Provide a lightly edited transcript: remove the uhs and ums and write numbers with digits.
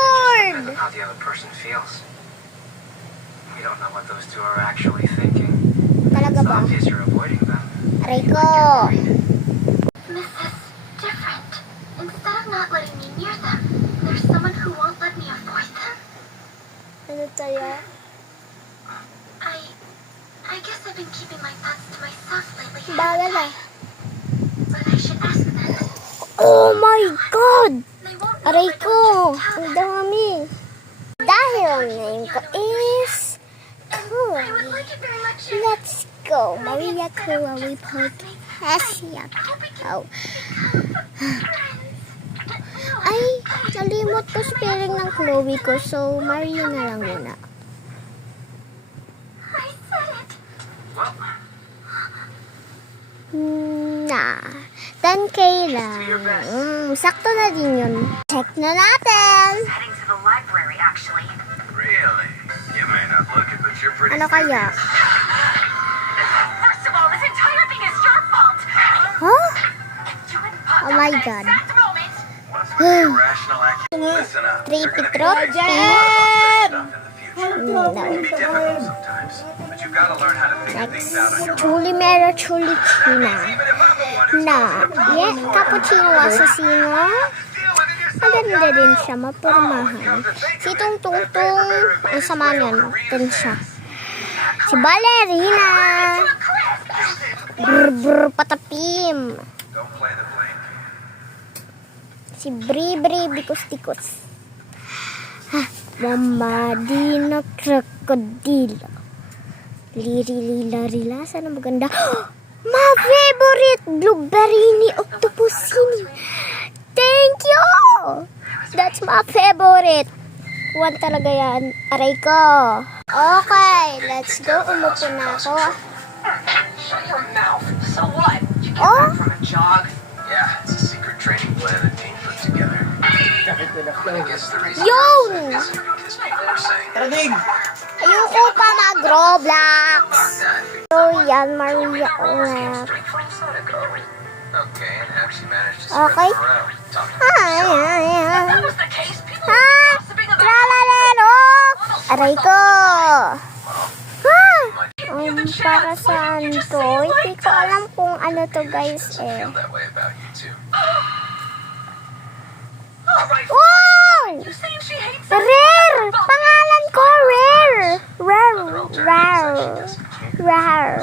Lord! How the other person feels. We don't know what those two are actually thinking. Talaga It's ba? obvious you're avoiding them. Aray ko. This is different. Instead of not letting me near them, there's someone who won't let me avoid them. Ano tayo? I guess I've been keeping my thoughts to myself lately. Bagal ah. But I should ask them. Oh my God! They won't know Aray if I ko. don't just tell Ang them. dami. Dahil ang name ko is I Chloe. would like it very much. Let's go. Maria Chloe Podcasia. Oh. Ay, nalimot ko spelling ng Chloe ko. So, Maria na lang muna. I said it. Na. 10K lang. Sakto na din yun. Check na natin. Heading to the library, actually. Really? You may not look it, but you're pretty Ano kaya? First of all, this entire thing is your fault. Huh? You hadn't popped Oh up my at the God. exact moment. What's with the irrational action? Listen up. Three They're gonna Petro. be stuff in the future. No. It can be difficult sometimes, but you've got to learn how to figure things out on your own. Chuli Mero Chuli China. Even if I'm the one who's Na. causing the problem Yeah, for you. cappuccino assassino. Deal with it yourself, Maganda guys. din siya, mapurmahan. Si Tung Tung Tung, ang sama niyan, din siya. Si Ballerina. Brr brr patapim. Don't play the blame. Si Bri Bri Bikus Tikus. Ha, Mamadina Krokodilo. Liri Lila Rila, sana maganda. My favorite Blueberry Octopusini. Thank you! That's my favorite. One talaga yan. Aray ko. Okay, let's go. Umupo na ako. Shut your mouth. So what? You came Oh? back from a jog? Yeah, it's a secret training plan that Dean put together. I guess the reason Yun! is because people were saying Ayoko pa mag-Roblox. So yan, Maria Orak. straight from Sonico. Okay, and how she managed to Okay. spread them around. Talk to Ay, ay, ay. That was the case. People Ha? were gossiping about Tralalero! Aray ko! Ha? Para saan to? Hindi ko alam kung ano to guys eh. feel that way about you too. All right. Wow! You saying she hates us? Rare! Pangalan ko, Rare! Rare! Other alternatives that she Rare! doesn't care. Rare!